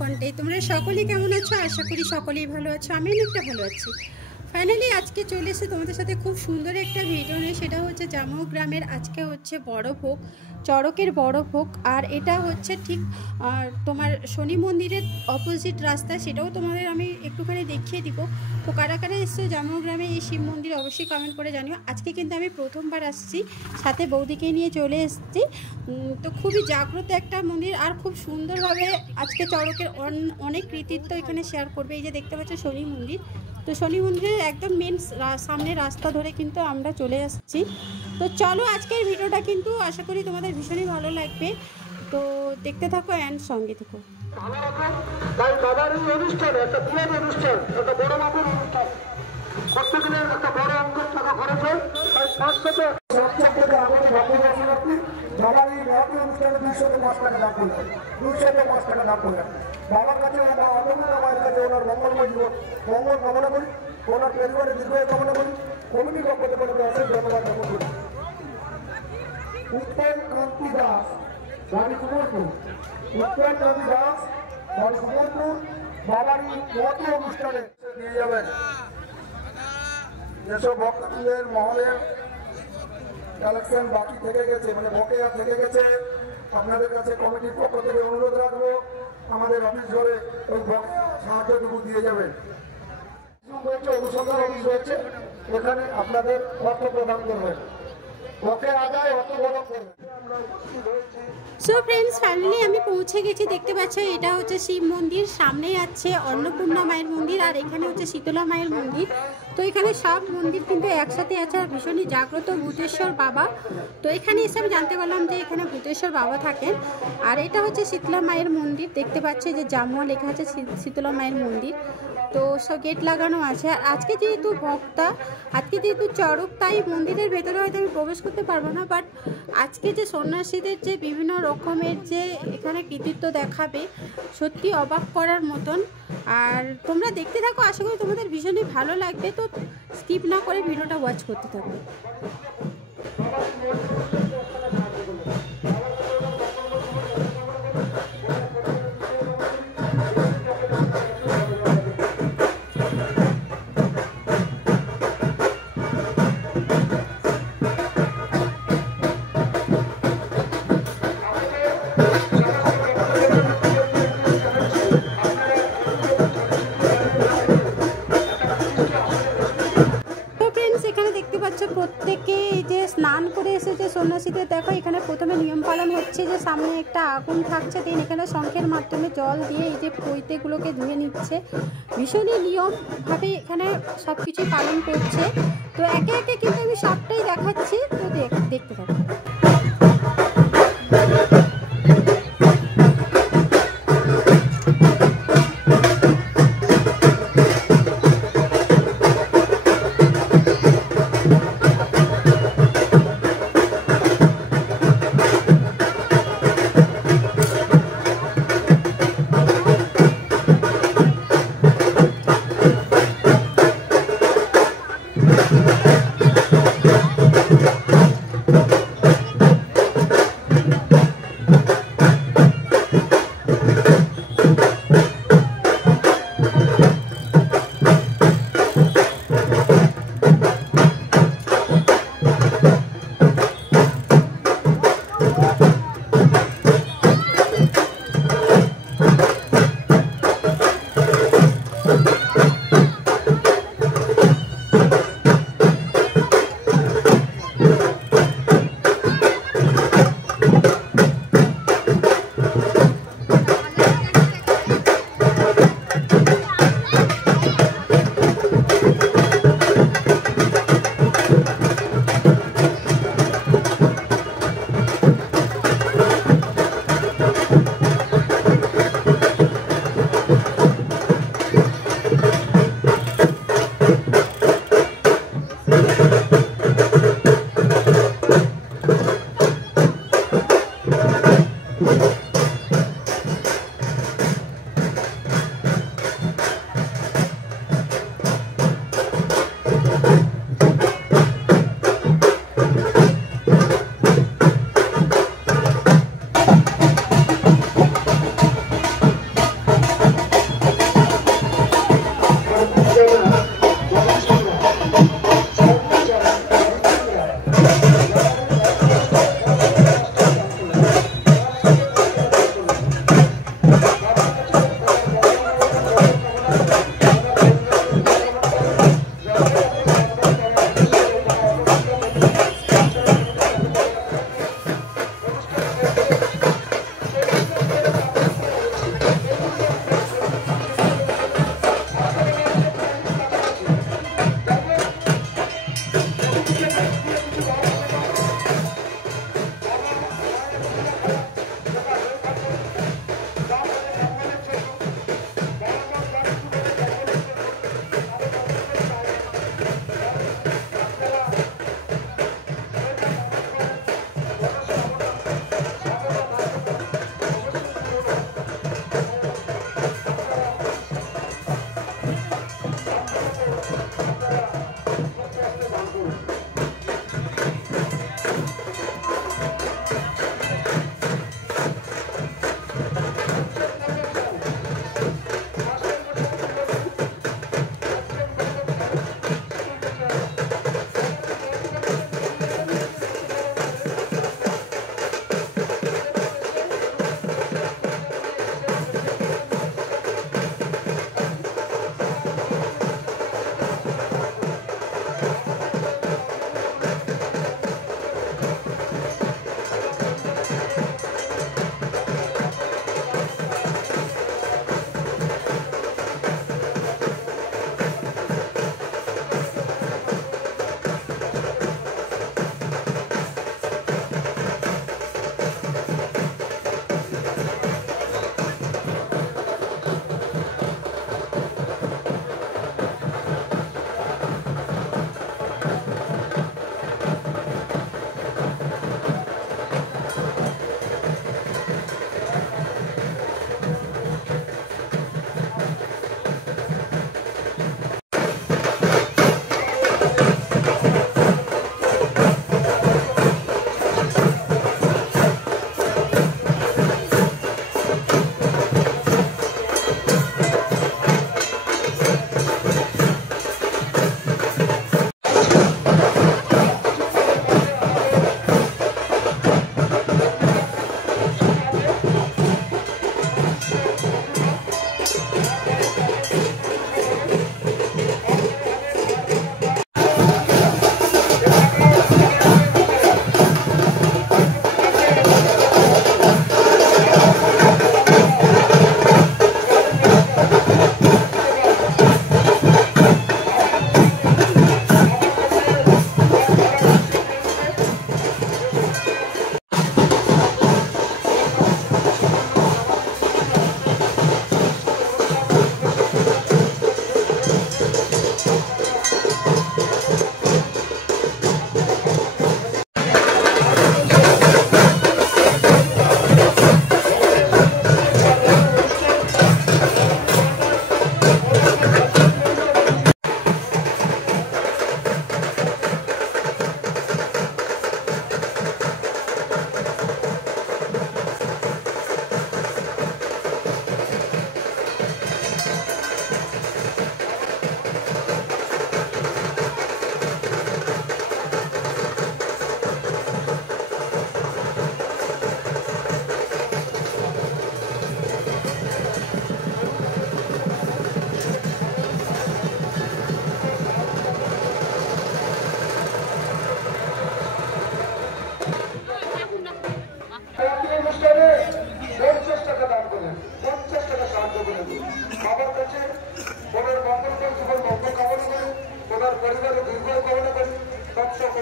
কণ্ঠে। তোমরা সকলেই কেমন আছো? আশা করি সকলেই ভালো আছো, আমি অনেকটা ভালো আছি। ফাইনালি আজকে চলে এসে তোমাদের সাথে খুব সুন্দর একটা ভিডিও নিয়ে, সেটা হচ্ছে জামু গ্রামের আজকে হচ্ছে বড় ভোগ, চড়কের বড় ভোগ। আর এটা হচ্ছে ঠিক তোমার শনি মন্দিরের অপোজিট রাস্তা, সেটাও তোমাদের আমি একটুখানি দেখিয়ে দিব। তো কারা কারা এসছো জামু গ্রামে এই শিব মন্দির অবশ্যই কমেন্ট করে জানিও। আজকে কিন্তু আমি প্রথমবার আসছি, সাথে বৌদিকে নিয়ে চলে এসেছি। তো খুবই জাগ্রত একটা মন্দির, আর খুব সুন্দরভাবে আজকে চড়কের অনেক কৃতিত্ব এখানে শেয়ার করবে। এই যে দেখতে পাচ্ছ শনি মন্দির, তো শনি মন্দিরের একদম মেন সামনে রাস্তা ধরে কিন্তু আমরা চলে আসছি। তো চলো আজকের ভিডিওটা কিন্তু আশা করি তোমাদের ভীষণই ভালো লাগবে, তো দেখতে থাকো অ্যান্ড সঙ্গে থেকো। তাই বাবার এই অনুষ্ঠান একটা বিয়ের অনুষ্ঠান, একটা বড় মাপের অনুষ্ঠান করতে গেলে একটা বড় অঙ্কের টাকা খরচ হয়। তাই 500 থেকে আমাদের বাবার এই মহতি অনুষ্ঠানে 205 টাকা দাম করলেন, 205 টাকা দাম করলেন। বাবার কাছে আমরা অন্নপূর্ণা মায়ের কাছে ওনার মঙ্গলময় জীবন মঙ্গল কামনা করি, ওনার পরিবারের দীর্ঘায়ু কামনা করি। কমিটির পক্ষ থেকে অশেষ ধন্যবাদ জ্ঞাপন করি। উত্তর কান্তি দাস বাড়ি কুমোরপুর, উত্তর কান্তি দাস বাড়ি কুমোরপুর বাবার এই মহতি অনুষ্ঠানে নিয়ে যাবেন। যেসব ভক্তদের মহলের কালেকশন বাকি থেকে গেছে, মানে বকেয়া থেকে গেছে, আপনাদের কাছে কমিটির পক্ষ থেকে অনুরোধ রাখবো আমাদের অফিস ধরে ওই বকেয়া সাহায্যটুকু দিয়ে যাবেন। অনুসন্ধান অফিস রয়েছে, এখানে আপনাদের অর্থ প্রদান করবেন, বকেয়া আদায় অর্থ প্রদান করবেন। সো ফ্রেন্ডস, ফাইনালি আমি পৌঁছে গেছি। দেখতে পাচ্ছ এটা হচ্ছে শিব মন্দির, সামনেই আছে অন্নপূর্ণা মায়ের মন্দির, আর এখানে হচ্ছে শীতলা মায়ের মন্দির। তো এখানে সব মন্দির কিন্তু একসাথে আছে, আর ভীষণই জাগ্রত ভূতেশ্বর বাবা। তো এখানে এসে আমি জানতে পারলাম যে এখানে ভূতেশ্বর বাবা থাকেন। আর এটা হচ্ছে শীতলা মায়ের মন্দির, দেখতে পাচ্ছি যে জামুয়া লেখা আছে শীতলা মায়ের মন্দির। তো সব গেট লাগানো আছে। আর আজকে যেহেতু ভক্তা, আজকে যেহেতু চড়ক, তাই মন্দিরের ভেতরে হয়তো আমি প্রবেশ করতে পারবো না, বাট আজকে যে সন্ন্যাসীদের যে বিভিন্ন রকমের যে এখানে কৃতিত্ব দেখাবে, সত্যি অবাক করার মতন। আর তোমরা দেখতে থাকো, আশা করি তোমাদের ভীষণই ভালো লাগবে। তো স্কিপ না করে ভিডিওটা ওয়াচ করতে থাকো। প্রত্যেকে এই যে স্নান করে এসেছে সন্ন্যাসীদের, দেখো এখানে প্রথমে নিয়ম পালন হচ্ছে যে সামনে একটা আগুন থাকছে, দেন এখানে শঙ্খের মাধ্যমে জল দিয়ে এই যে পৈতেগুলোকে ধুয়ে নিচ্ছে। ভীষণই নিয়মভাবে এখানে সব কিছু পালন করছে। তো একে একে কিন্তু আমি সবটাই দেখাচ্ছি, তো দেখতে থাকো।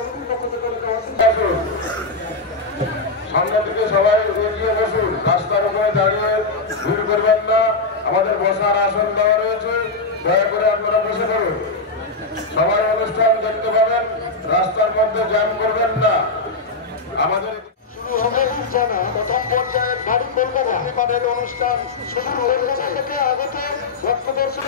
কমিটির পক্ষ থেকে সামনে থেকে সবাই এগিয়ে বসুন, রাস্তার উপরে দাঁড়িয়ে ভিড় করবেন না। আমাদের বসার আসন দেওয়া রয়েছে, দয়া করে আপনারা বসে পড়ুন। সবাই অনুষ্ঠান দেখতে পাবেন, রাস্তার মধ্যে জ্যাম করবেন না। আমাদের শুরু হবে জানা প্রথম পর্যায়ের বাড়ি কলকাতা অনুষ্ঠান শুরু কলকাতা থেকে আগত রক্ত দর্শন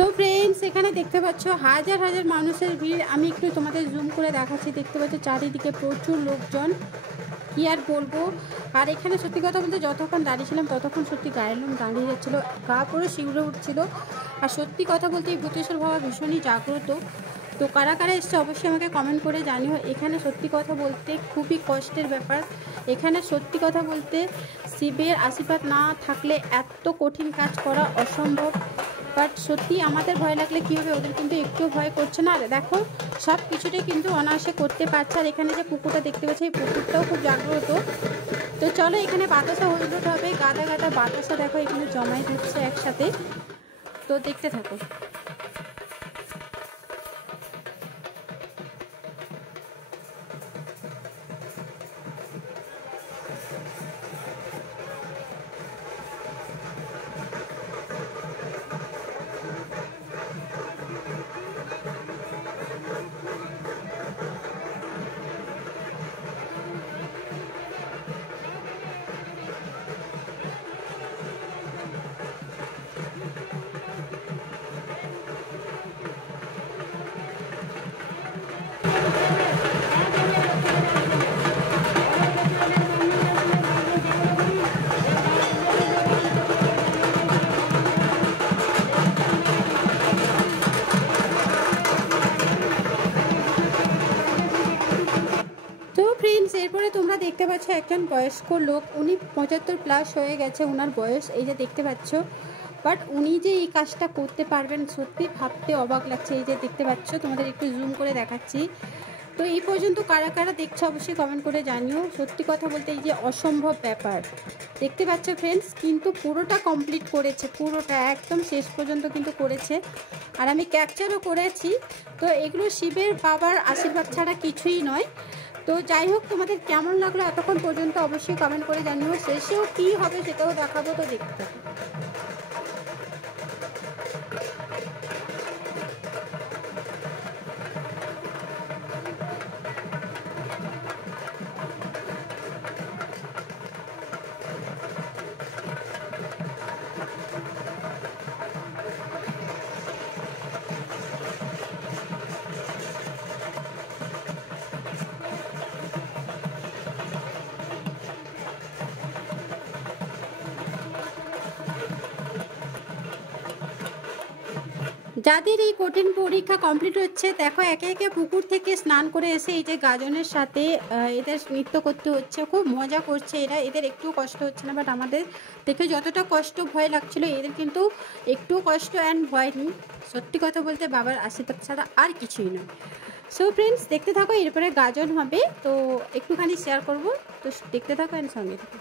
সো ফ্রেন্ডস, এখানে দেখতে পাচ্ছ হাজার হাজার মানুষের ভিড়। আমি একটু তোমাদের জুম করে দেখাচ্ছি। দেখতে পাচ্ছ চারিদিকে প্রচুর লোকজন, কি আর বলবো। আর এখানে সত্যি কথা বলতে যতক্ষণ দাঁড়িয়েছিলাম ততক্ষণ সত্যি গায়ের লোম দাঁড়িয়ে যাচ্ছিলো, গা পুরো শিউরে উঠছিলো। আর সত্যি কথা বলতে এই ভূতেশ্বর বাবা ভীষণই জাগ্রত। তো কারা কারা এসছে অবশ্যই আমাকে কমেন্ট করে জানিও। এখানে সত্যি কথা বলতে খুবই কষ্টের ব্যাপার। এখানে সত্যি কথা বলতে শিবের আশীর্বাদ না থাকলে এত কঠিন কাজ করা অসম্ভব। বাট সত্যি আমাদের ভয় লাগলে কী হবে, ওদের কিন্তু একটু ভয় করছে না। আর দেখো সব কিছুটাই কিন্তু অনায়াসে করতে পারছে। আর এখানে যে পুকুরটা দেখতে পাচ্ছি, এই পুকুরটাও খুব জাগ্রত। তো চলো, এখানে বাতাসা হইলুট হবে, গাদা গাদা বাতাসা দেখো এখানে জমাই হচ্ছে একসাথে। তো দেখতে থাকো। তো ফ্রেন্ডস, এরপরে তোমরা দেখতে পাচ্ছ একজন বয়স্ক লোক, উনি 75+ হয়ে গেছে ওনার বয়স, এই যে দেখতে পাচ্ছ। বাট উনি যে এই কাজটা করতে পারবেন সত্যি ভাবতে অবাক লাগছে। এই যে দেখতে পাচ্ছ, তোমাদের একটু জুম করে দেখাচ্ছি। তো এই পর্যন্ত কারা কারা দেখছো অবশ্যই কমেন্ট করে জানিও। সত্যি কথা বলতে এই যে অসম্ভব ব্যাপার দেখতে পাচ্ছ ফ্রেন্ডস, কিন্তু পুরোটা কমপ্লিট করেছে, পুরোটা একদম শেষ পর্যন্ত কিন্তু করেছে। আর আমি ক্যাপচারও করেছি। তো এগুলো শিবের বাবার আশীর্বাদ ছাড়া কিছুই নয়। তো যাই হোক, তোমাদের কেমন লাগলো এতক্ষণ পর্যন্ত অবশ্যই কমেন্ট করে জানিও। শেষেও কী হবে সেটাও দেখাবো, তো দেখতে থাকো। যাদের এই কঠিন পরীক্ষা কমপ্লিট হচ্ছে, দেখো একে একে পুকুর থেকে স্নান করে এসে এই যে গাজনের সাথে এদের নৃত্য করতে হচ্ছে। খুব মজা করছে এরা, এদের একটু কষ্ট হচ্ছে না। বাট আমাদের দেখে যতটা কষ্ট ভয় লাগছিল, এদের কিন্তু একটু কষ্ট অ্যান্ড ভয় নেই। সত্যি কথা বলতে বাবার আশীর্বাদ ছাড়া আর কিছুই নয়। সো ফ্রেন্ডস, দেখতে থাকো, এরপরে গাজন হবে, তো একটুখানি শেয়ার করব, তো দেখতে থাকো অ্যান্ড সঙ্গে থাকো।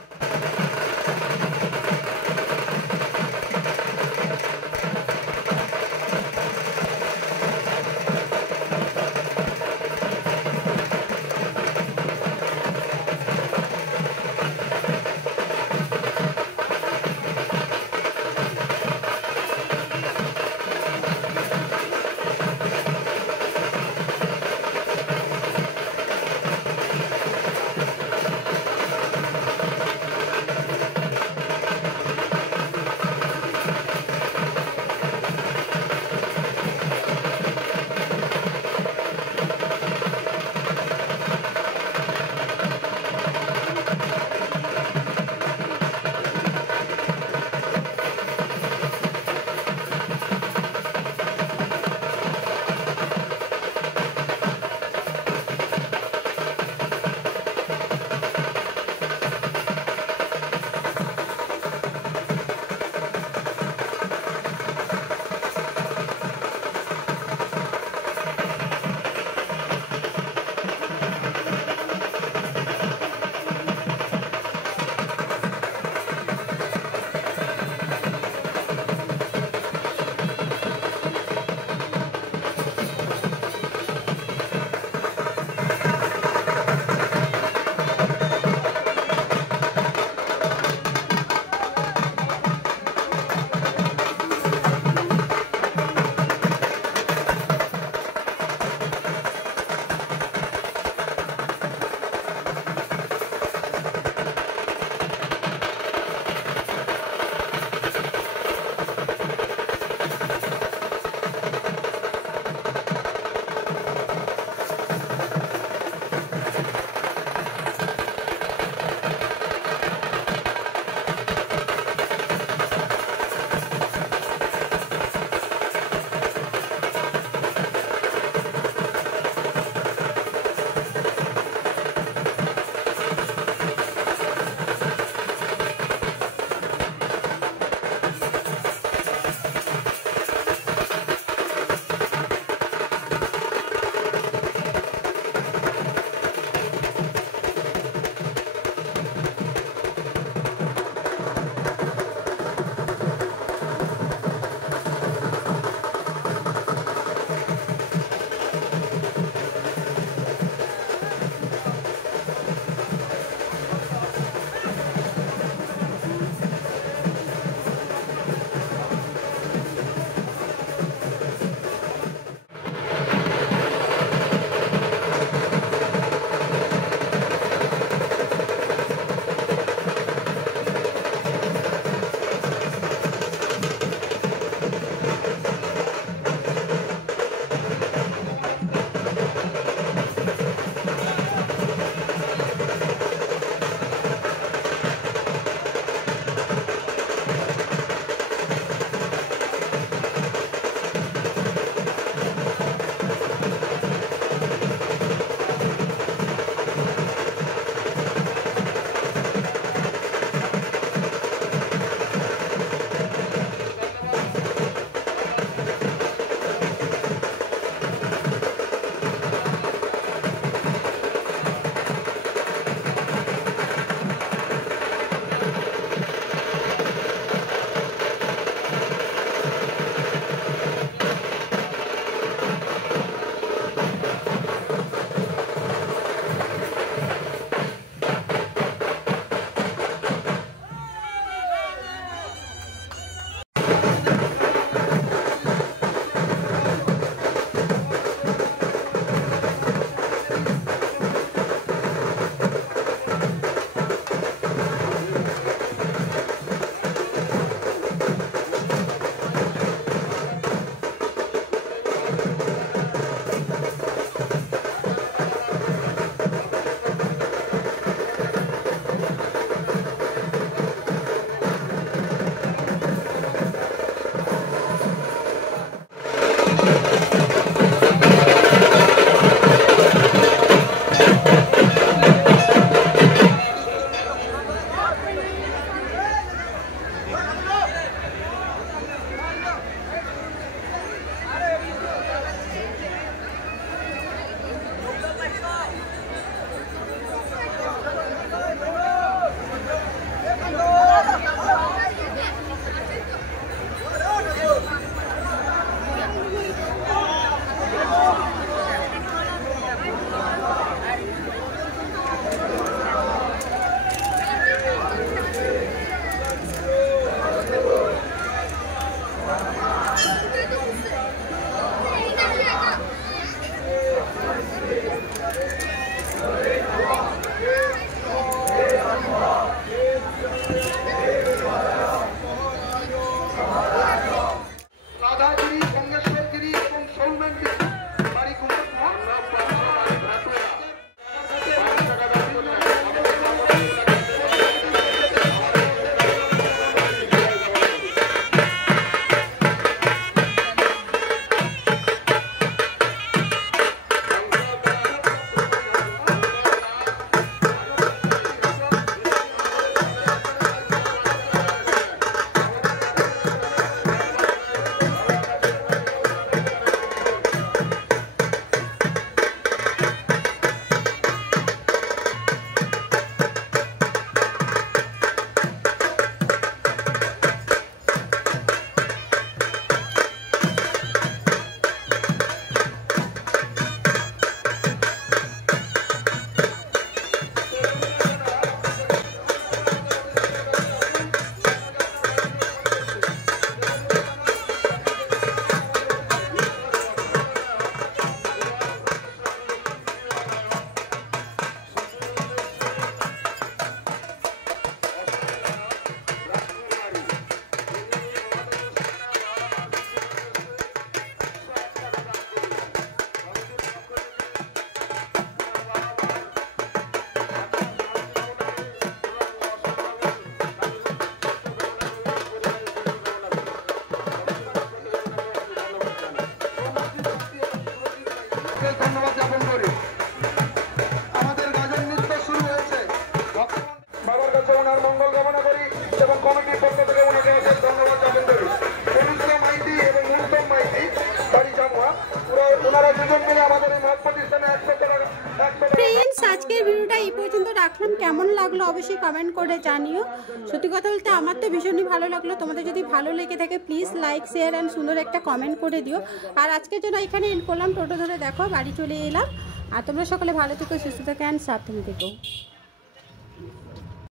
অবশ্যই কমেন্ট করে জানিও। সত্যি কথা বলতে আমার তো ভীষণই ভালো লাগলো। তোমাদের যদি ভালো লেগে থাকে প্লিজ লাইক শেয়ার অ্যান্ড সুন্দর একটা কমেন্ট করে দিও। আর আজকের জন্য এখানে এন্ড করলাম। টোটো ধরে দেখো বাড়ি চলে এলাম। আর তোমরা সকলে ভালো থেকো, সুস্থ থেকো অ্যান্ড সাবধানে থেকো।